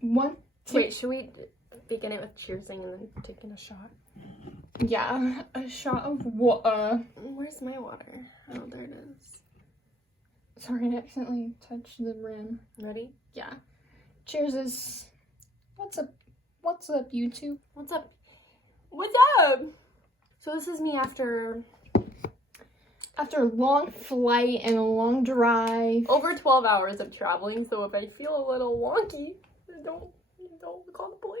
1, 2. Wait, should we begin it with cheersing and then taking a shot? Yeah, a shot of water. Where's my water? Oh, there it is. Sorry, I accidentally touched the rim. Ready? Yeah. Cheers is... What's up? What's up, YouTube? What's up? What's up? So this is me after a long flight and a long drive. over 12 hours of traveling, so if I feel a little wonky, don't call the police.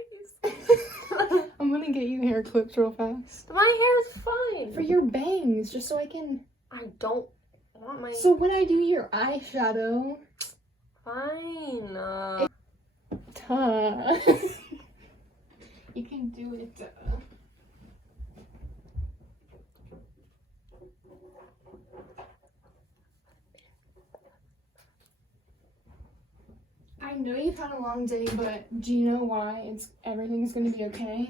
I'm gonna get you hair clips real fast. My hair is fine. For your bangs, just so I can... I don't want my... So when I do your eyeshadow... Fine. You can do it. I know you've had a long day, but do you know why everything's gonna be okay?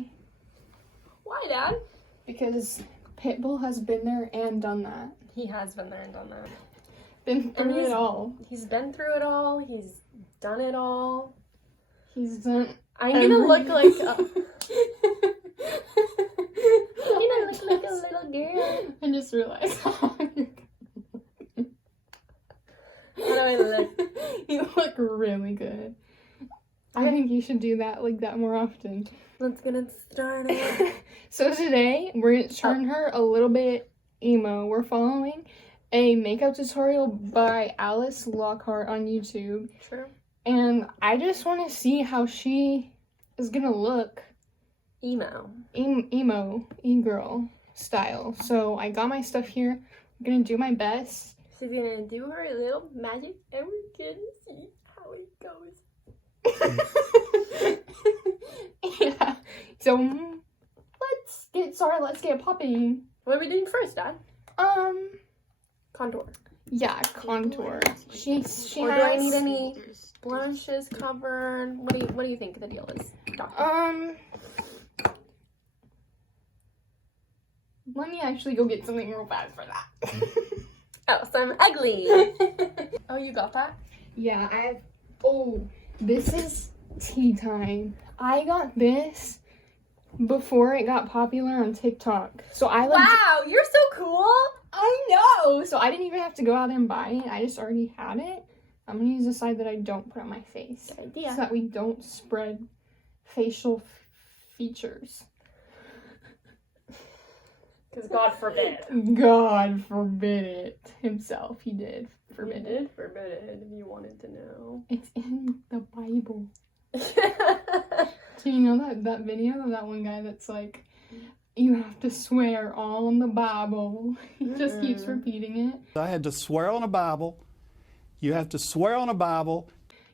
Why, Dad? Because Pitbull has been there and done that. He has been there and done that. Been through it all. He's been through it all. He's done it all. He's done. I'm gonna look like a... I'm gonna look like a little girl. I just realized. How do I look? You look really good. I think you should do that like that more often. Let's get it started. So today we're gonna turn her a little bit emo. We're following a makeup tutorial by Alice Lockhart on YouTube. True. And I just want to see how she is gonna look Emo. emo, e-girl style. So I got my stuff here. I'm gonna do my best. She's gonna do her little magic and we're gonna see how it goes. Yeah. So let's get started. Let's get popping. What are we doing first, Dad? Contour. Yeah, contour. She Or has. do I need any blemishes covered? What do you think the deal is, Doctor? Let me actually go get something real fast for that. Oh, so I'm ugly. Oh, you got that? Yeah, I have. Oh, this is tea time. I got this before it got popular on TikTok. So I like. Wow, you're so cool. I know. So I didn't even have to go out and buy it. I just already had it. I'm gonna use the side that I don't put on my face, Good idea. so that we don't spread facial features. Because God forbid. God forbid it himself. He did forbid it. Forbid it if you wanted to know. It's in the Bible. So you know that video of that one guy that's like, you have to swear all in the Bible. He just keeps repeating it. I had to swear on a Bible. You have to swear on a Bible.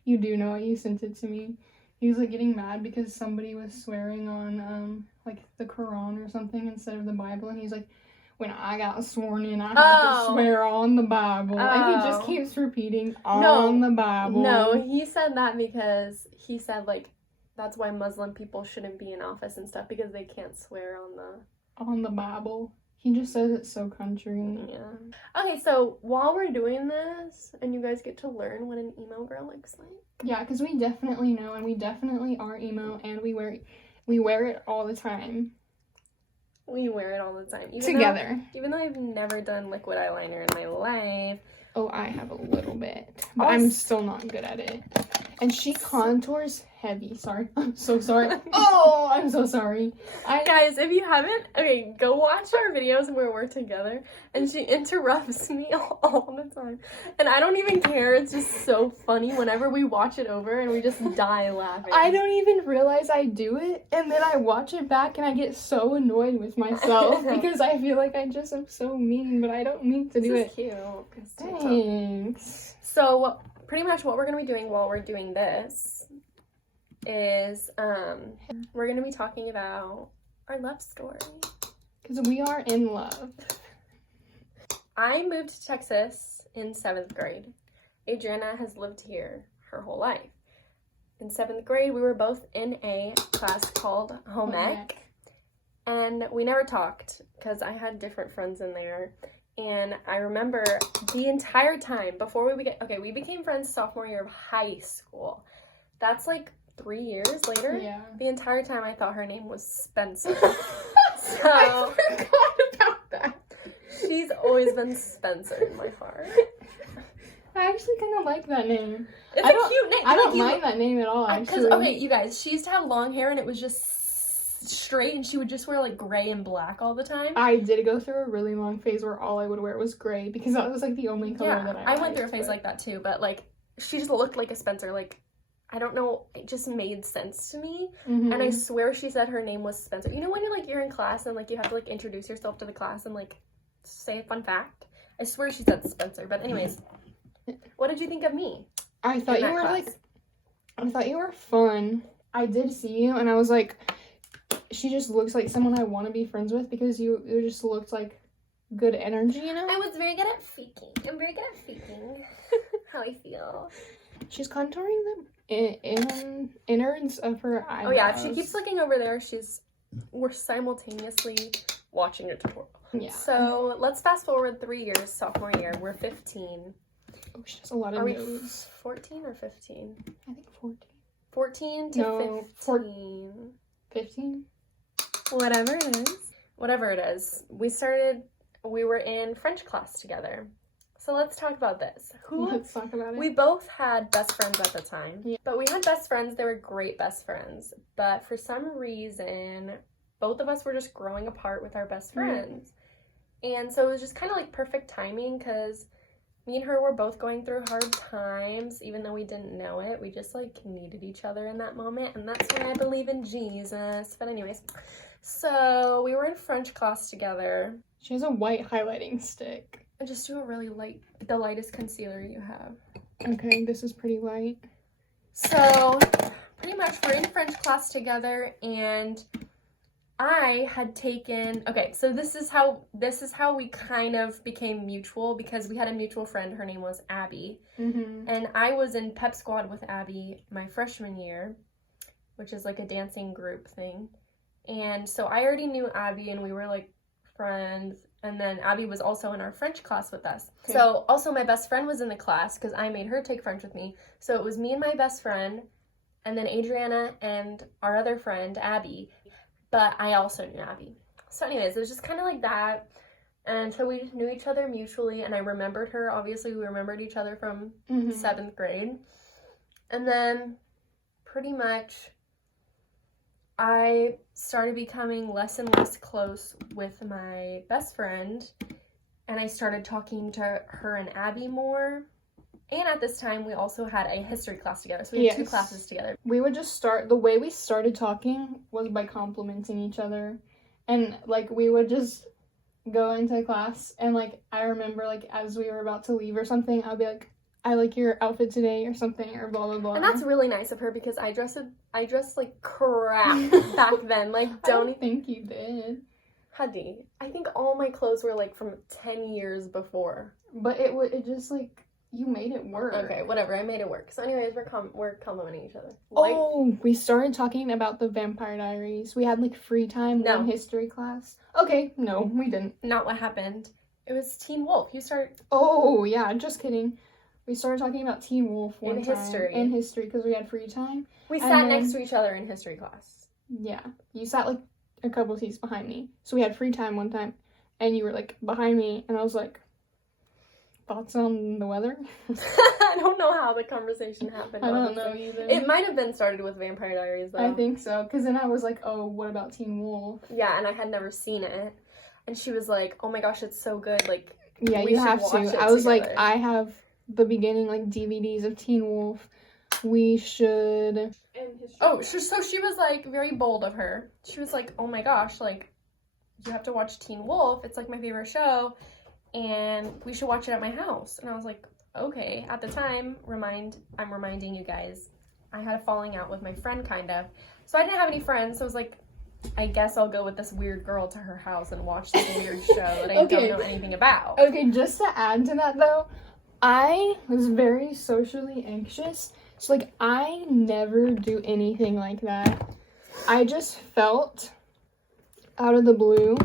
You do know it. You sent it to me. He was like getting mad because somebody was swearing on like the Quran or something instead of the Bible, and he's like, when I got sworn in, I had to swear on the Bible. And he just keeps repeating on the Bible. No, he said that because he said like that's why Muslim people shouldn't be in office and stuff, because they can't swear on the Bible. He just says it's so country. Yeah. Okay, so while we're doing this, and you guys get to learn what an emo girl looks like. Yeah, because we definitely know, and we definitely are emo, and we wear it all the time. We wear it all the time. Together. Even though I've never done liquid eyeliner in my life. Oh, I have a little bit, but I'm still not good at it. And she contours heavy. Sorry. I'm so sorry. Oh, I'm so sorry. Guys, if you haven't, okay, go watch our videos where we're together. And she interrupts me all the time. And I don't even care. It's just so funny whenever we watch it over and we just die laughing. I don't even realize I do it. And then I watch it back and I get so annoyed with myself because I feel like I just am so mean, but I don't mean to do it. This is cute. Thanks. So pretty much what we're going to be doing while we're doing this is we're going to be talking about our love story. Because we are in love. I moved to Texas in 7th grade. Adriana has lived here her whole life. In 7th grade, we were both in a class called Home Ec. And we never talked because I had different friends in there. And I remember the entire time before we became friends sophomore year of high school. That's like 3 years later. Yeah. The entire time I thought her name was Spencer. So I forgot about that. she's always been Spencer in my heart. I actually kind of like that name. It's a cute name. I don't mind that name at all, actually. Because, okay, you guys, she used to have long hair and it was just straight, and she would just wear, like, gray and black all the time. I did go through a really long phase where all I would wear was gray, because that was, like, the only color that I went through a phase like that, too, but, like, she just looked like a Spencer, like, I don't know, it just made sense to me, and I swear she said her name was Spencer. You know when you're in class and, like, you have to, like, introduce yourself to the class and, like, say a fun fact? I swear she said Spencer, but anyways, what did you think of me? I thought you were, I thought you were fun. I did see you, and I was like, she just looks like someone I want to be friends with, because you just looked like good energy, you know? I was very good at faking. I'm very good at faking how I feel. She's contouring the innards of her eyebrows. Oh yeah, if she keeps looking over there, we're simultaneously watching a tutorial. Yeah. So let's fast forward 3 years, sophomore year. We're 15. Oh, she has a lot of nose. 14 or 15? I think 14. 14 to 15. 15? Whatever it is. We were in French class together. So let's talk about this. Let's talk about it. We both had best friends at the time. Yeah. But we had best friends. They were great best friends. But for some reason, both of us were just growing apart with our best friends. And so it was just kind of like perfect timing, because me and her were both going through hard times, even though we didn't know it. We just, like, needed each other in that moment, and that's why I believe in Jesus. But anyways, so we were in French class together. She has a white highlighting stick. And just do a really the lightest concealer you have. Okay, this is pretty light. So, pretty much we're in French class together, and I had taken, okay, so this is how we kind of became mutual, because we had a mutual friend. Her name was Abby, and I was in pep squad with Abby my freshman year, which is like a dancing group thing. And so I already knew Abby, and we were like friends, and then Abby was also in our French class with us. Okay. So also my best friend was in the class, because I made her take French with me. So it was me and my best friend, and then Adriana and our other friend, Abby. But I also knew Abby. So anyways, it was just kind of like that. And so we just knew each other mutually, and I remembered her. Obviously, we remembered each other from 7th grade. And then pretty much I started becoming less and less close with my best friend, and I started talking to her and Abby more. And at this time, we also had a history class together, so we had 2 classes together. We would just the way we started talking was by complimenting each other. And, like, we would just go into class, and, like, I remember, like, as we were about to leave or something, I'd be like, I like your outfit today, or something, or blah, blah, blah. And that's really nice of her, because I dressed like crap back then. Like, don't think you did. Hadi, I think all my clothes were, like, from 10 years before. But it just, like, you made it work. Okay, whatever. I made it work. So anyways, we're complimenting each other. We started talking about the Vampire Diaries. We had, like, free time in history class. Okay, no, we didn't. Not what happened. It was Teen Wolf. You started... Oh, yeah, just kidding. We started talking about Teen Wolf one time. In history, because we had free time. We sat next to each other in history class. Yeah. You sat, like, a couple seats behind me. So we had free time one time, and you were, like, behind me, and I was like, thoughts on the weather? I don't know how the conversation happened. I don't know either. It might have been started with Vampire Diaries, though. I think so, because then I was like, oh, what about Teen Wolf? Yeah, and I had never seen it. And she was like, oh my gosh, it's so good. Like, yeah, you have to. I was like, I have the beginning, like, DVDs of Teen Wolf. We should... Oh, so she was, like, very bold of her. She was like, oh my gosh, like, you have to watch Teen Wolf. It's, like, my favorite show. And we should watch it at my house. And I was like, okay. At the time, I'm reminding you guys, I had a falling out with my friend, kind of. So I didn't have any friends, so I was like, I guess I'll go with this weird girl to her house and watch this weird show that I don't know anything about. Okay, just to add to that, though, I was very socially anxious. So, like, I never do anything like that. I just felt, out of the blue,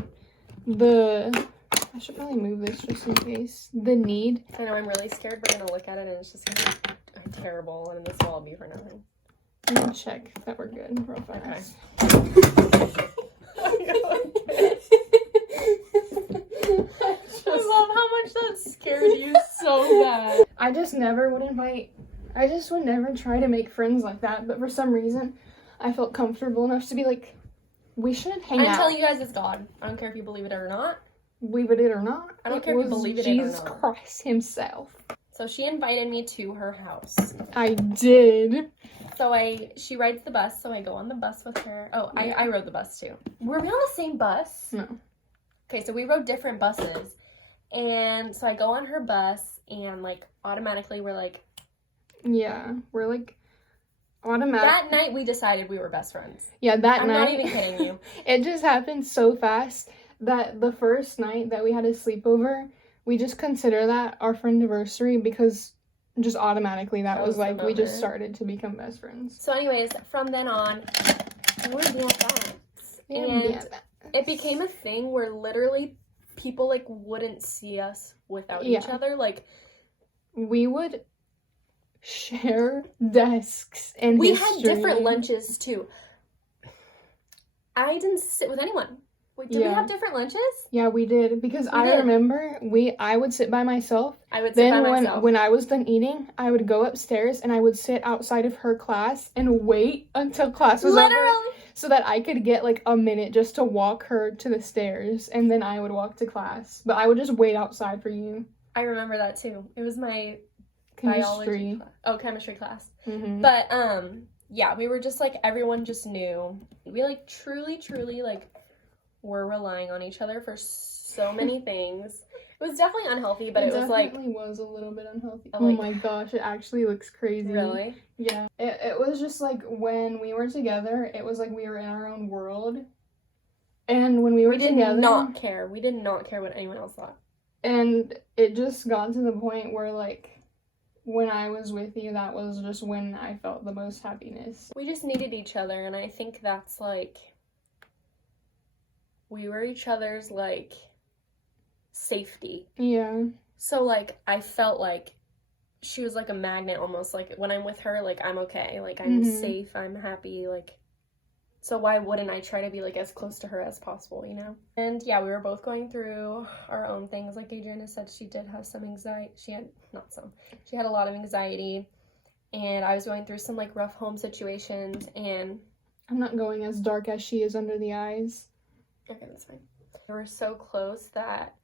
I should probably move this just in case. The need. I know, I'm really scared. We're going to look at it and it's just going to be terrible, and this will all be for nothing. I'm gonna check that we're good real fast. I love how much that scared you so bad. I just would never try to make friends like that, but for some reason, I felt comfortable enough to be like, we should hang out. I'm telling you guys, it's God. I don't care if you believe it or not. Believe it or not. I don't care if you believe it or not. Jesus Christ himself. So she invited me to her house. I did. So she rides the bus, so I go on the bus with her. Oh, yeah. I rode the bus too. Were we on the same bus? No. Okay, so we rode different buses. And so I go on her bus, and, like, automatically we're, like... Yeah, we're, like, automatic. That night we decided we were best friends. Yeah, that I'm night. not even kidding you. It just happened so fast that the first night that we had a sleepover, we just consider that our friendiversary because just automatically that was like, we just started to become best friends. So anyways, from then on, we were BFFs. And it became a thing where literally people, like, wouldn't see us without each other. Like, we would share desks and we had different lunches too. I didn't sit with anyone. Did we have different lunches? Yeah, we did, because I remember I would sit by myself. I would sit by myself. When I was done eating, I would go upstairs and I would sit outside of her class and wait until class was over so that I could get like a minute just to walk her to the stairs, and then I would walk to class. But I would just wait outside for you. I remember that too. It was my chemistry biology class. Oh, chemistry class. Mm-hmm. But yeah, we were just like, everyone just knew. We like truly like were relying on each other for so many things. It was definitely unhealthy, but it was like... It definitely was a little bit unhealthy. Like, oh my gosh, it actually looks crazy. Really? Yeah. It was just like, when we were together, it was like we were in our own world. And when we were together... We did not care what anyone else thought. And it just got to the point where, like, when I was with you, that was just when I felt the most happiness. We just needed each other, and I think that's, like... We were each other's, like, safety. Yeah. So, like, I felt like she was, like, a magnet almost. Like, when I'm with her, like, I'm okay. Like, I'm safe. I'm happy. Like, so why wouldn't I try to be, like, as close to her as possible, you know? And, yeah, we were both going through our own things. Like Adriana said, she did have some anxiety. She had a lot of anxiety. And I was going through some, like, rough home situations. And I'm not going as dark as she is under the eyes. Okay, that's fine. We were so close that,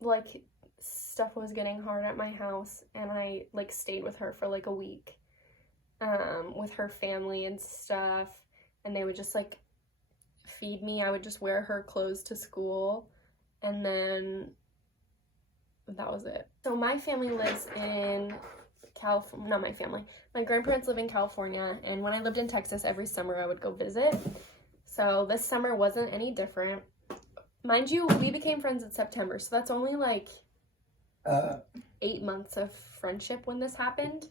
like, stuff was getting hard at my house, and I, like, stayed with her for, like, a week, with her family and stuff, and they would just, like, feed me. I would just wear her clothes to school, and then that was it. So my family lives in California. Not my family. My grandparents live in California, and when I lived in Texas, every summer I would go visit. So this summer wasn't any different. Mind you, we became friends in September, so that's only like 8 months of friendship when this happened.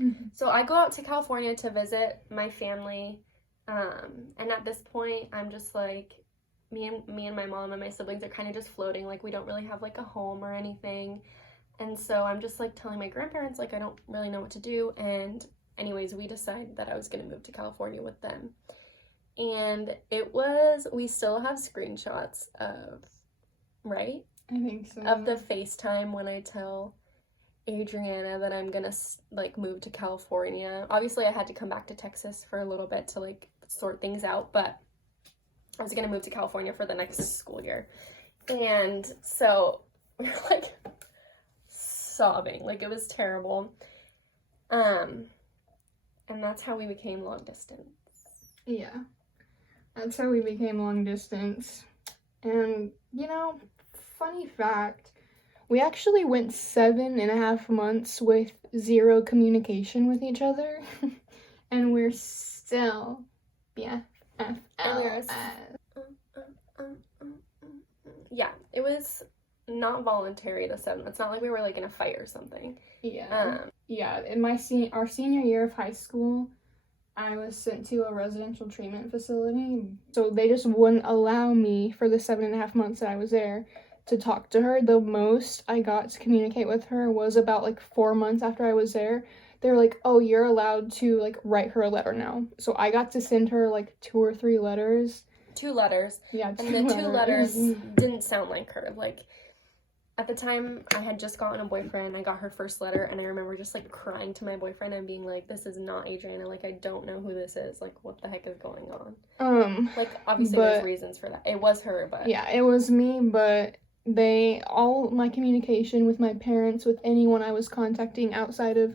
Mm-hmm. So I go out to California to visit my family, and at this point, I'm just like, me and my mom and my siblings are kind of just floating. Like, we don't really have like a home or anything, and so I'm just like telling my grandparents, like, I don't really know what to do. And anyways, we decided that I was gonna move to California with them. And we still have screenshots of, right? I think so. Of the FaceTime when I tell Adriana that I'm gonna, like, move to California. Obviously, I had to come back to Texas for a little bit to, like, sort things out, but I was gonna move to California for the next school year. And so we were, like, sobbing. Like, it was terrible. And that's how we became long distance. Yeah. That's how we became long distance. And, you know, funny fact, we actually went 7.5 months with 0 communication with each other. And we're still BFFs. Yeah, it was not voluntary to 7. It's not like we were, like, in a fight or something. Yeah. In our senior year of high school, I was sent to a residential treatment facility, so they just wouldn't allow me for the 7.5 months that I was there to talk to her. The most I got to communicate with her was about like 4 months after I was there, they're like, oh, you're allowed to, like, write her a letter now. So I got to send her, like, 2 or 3 letters. 2 letters. Yeah, and the 2 letters didn't sound like her. Like, at the time, I had just gotten a boyfriend. I got her first letter, and I remember just, like, crying to my boyfriend and being like, this is not Adriana. Like, I don't know who this is. Like, what the heck is going on? Like, obviously, there's reasons for that. It was her, but... Yeah, it was me, but all my communication with my parents, with anyone I was contacting outside of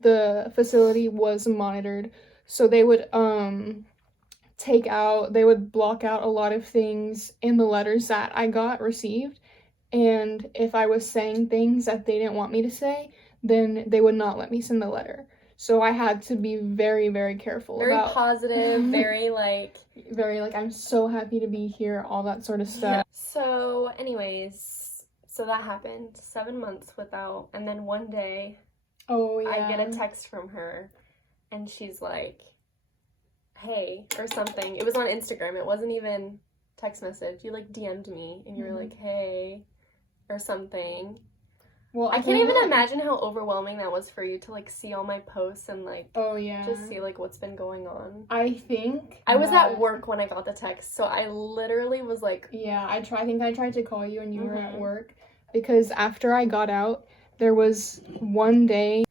the facility was monitored. So they would, they would block out a lot of things in the letters that I received. And if I was saying things that they didn't want me to say, then they would not let me send the letter. So I had to be very, very careful. Very positive, very, I'm so happy to be here, all that sort of stuff. Yeah. So, anyways, so that happened. 7 months without, and then one day, I get a text from her, and she's like, hey, or something. It was on Instagram. It wasn't even text message. You, like, DM'd me, and you were like, hey, or something. Well, I can't even imagine how overwhelming that was for you to, like, see all my posts and, like, just see, like, what's been going on. I think I was at work when I got the text, so I literally was like... Yeah, I think I tried to call you and you were at work, because after I got out, there was one day,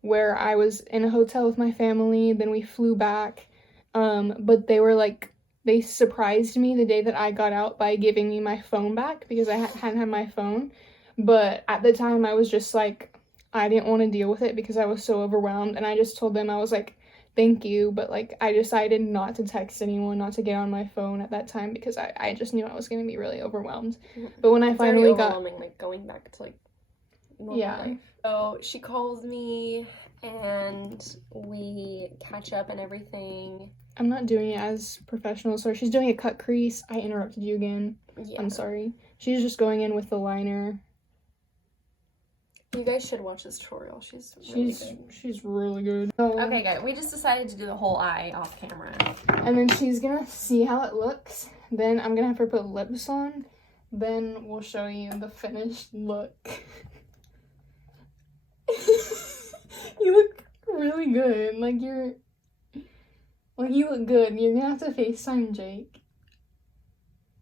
where I was in a hotel with my family, then we flew back, but they were, like, they surprised me the day that I got out by giving me my phone back, because I hadn't had my phone. But at the time, I was just like, I didn't want to deal with it because I was so overwhelmed. And I just told them, I was like, thank you. But, like, I decided not to text anyone, not to get on my phone at that time, because I just knew I was going to be really overwhelmed. But when I finally got... like, going back to, like, normal life. So she calls me, and we catch up and everything. I'm not doing it as professional. So she's doing a cut crease. I interrupted you again. Yeah. I'm sorry. She's just going in with the liner. You guys should watch this tutorial. She's really good. She's really good. Okay, guys, we just decided to do the whole eye off camera. And then she's gonna see how it looks. Then I'm gonna have her put lips on. Then we'll show you the finished look. You look really good. You look good. You're gonna have to FaceTime Jake.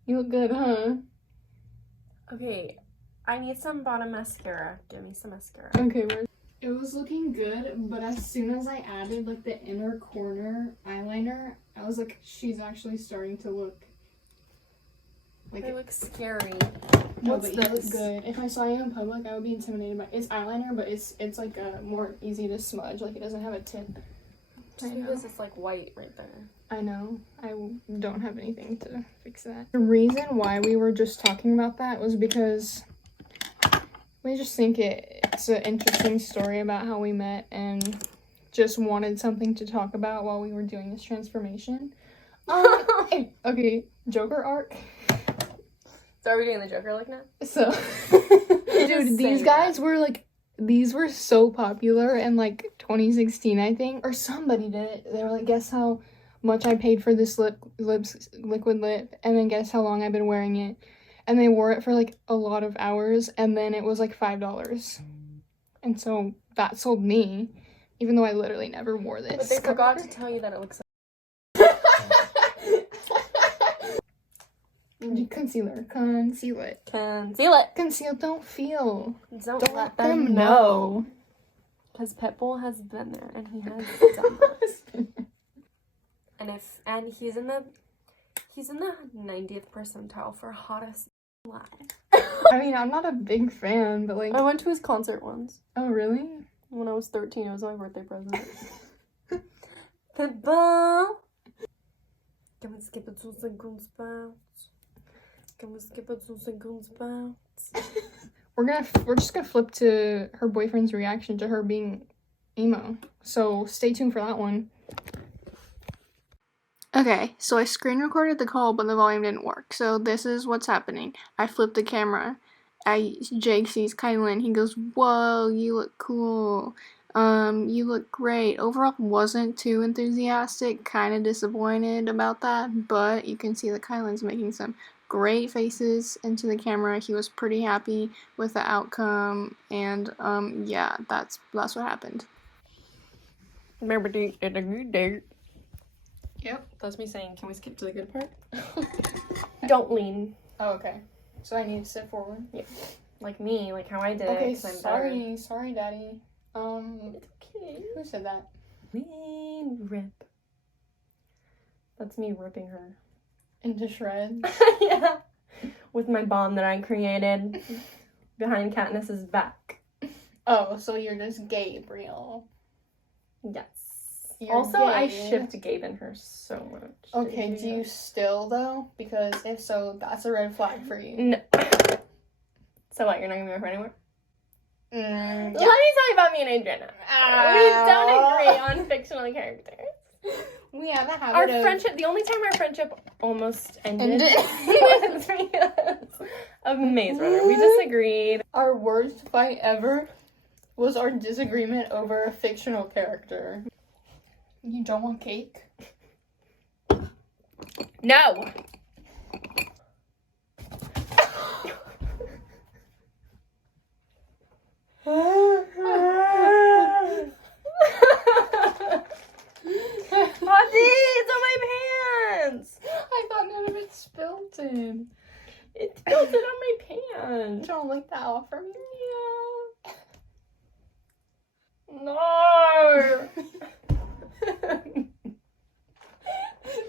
You look good, huh? Okay. I need some bottom mascara. Give me some mascara. Okay, it was looking good, but as soon as I added, like, the inner corner eyeliner, I was like, she's actually starting to look... like, it looks scary. No, but you look good. If I saw you in public, I would be intimidated by it. It's eyeliner, but it's like, more easy to smudge. Like, it doesn't have a tip. This is, like, white right there. I know. I don't have anything to fix that. The reason why we were just talking about that was because... we just think it's an interesting story about how we met and just wanted something to talk about while we were doing this transformation. Okay, Joker arc. So are we doing the Joker look now? So, dude, these guys were like, these were so popular in like 2016, I think, or somebody did it. They were like, guess how much I paid for this liquid lip, and then guess how long I've been wearing it. And they wore it for, like, a lot of hours, and then it was, like, $5. And so that sold me, even though I literally never wore this. But they forgot to tell you that it looks like... Concealer. Conceal it. Conceal it. Conceal, don't feel. Don't let them know. Because Pitbull has been there, and he has done that. And he's in the 90th percentile for hottest live. I mean, I'm not a big fan, but, like... I went to his concert once. Oh, really? When I was 13, it was my birthday present. Pitbull! Can we skip it 2 seconds bounce? Can we skip it 2 seconds bounce? We're just gonna flip to her boyfriend's reaction to her being emo. So stay tuned for that one. Okay, so I screen recorded the call, but the volume didn't work. So this is what's happening. I flipped the camera. Jake sees Kylyn. He goes, "Whoa, you look cool. You look great." Overall, wasn't too enthusiastic. Kind of disappointed about that, but you can see that Kylyn's making some great faces into the camera. He was pretty happy with the outcome, and yeah, that's what happened. Remember, date a good date. Yep. That's me saying, can we skip to the good part? Don't lean. Oh, okay. So I need to sit forward. Yeah. Like me, like how I did Okay, it. 'Cause I'm better. sorry, Daddy. It's okay. Who said that? Lean, rip. That's me ripping her. Into shreds. Yeah. With my bomb that I created behind Katniss's back. Oh, so you're just Gabriel. Yes. You're also, I gay. shipped Gabe and her so much. Okay, do you still, though? Because if so, that's a red flag for you. No. So what, you're not gonna be my friend anymore? Yeah. Let me tell you about me and Adriana. We don't agree on fictional characters. We have a habit Our of... friendship, the only time our friendship almost ended was because of Maze Runner. We disagreed. Our worst fight ever was our disagreement over a fictional character. You don't want cake? No! Auntie, it's on my pants! I thought none of it spilled in. It spilled it on my pants. Don't lick that off from me. No!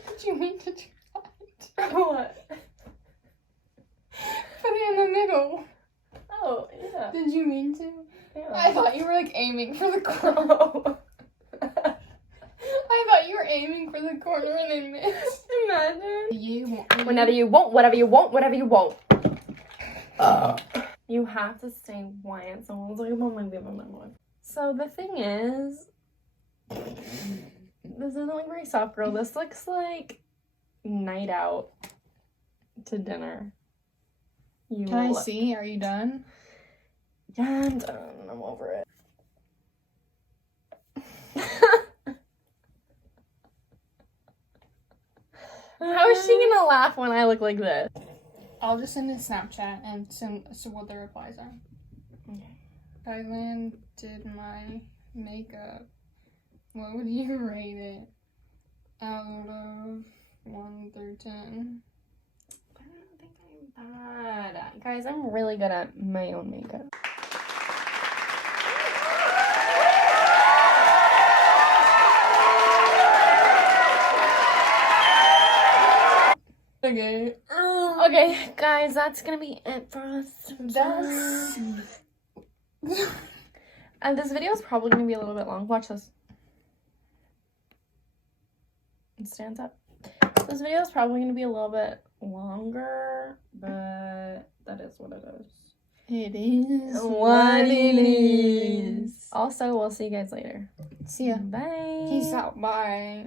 Did you mean to do that? What? Put it in the middle. Oh, yeah. Did you mean to? Yeah. I thought you were like aiming for the corner. Oh. I thought you were aiming for the corner and then missed. Imagine. You want Whenever you want, whatever you want, whatever you want. You have to stay quiet. Someone's like, oh my God. So the thing is, this isn't like very soft girl. This looks like night out to dinner. Can I see? Are you done? Yeah, I'm done. I'm over it. How is she gonna laugh when I look like this? I'll just send a Snapchat and send what the replies are. Okay. Kylyn did my makeup. What would you rate it? Out of 1 through 10. I don't think I'm bad. Guys, I'm really good at my own makeup. Okay. Okay, guys, that's gonna be it for us. That's... And this video is probably gonna be a little bit long. Watch this. It stands up. This video is probably gonna be a little bit longer, but that is what it is. It is What it is. Also, we'll see you guys later. See ya. Bye. Peace out. Bye.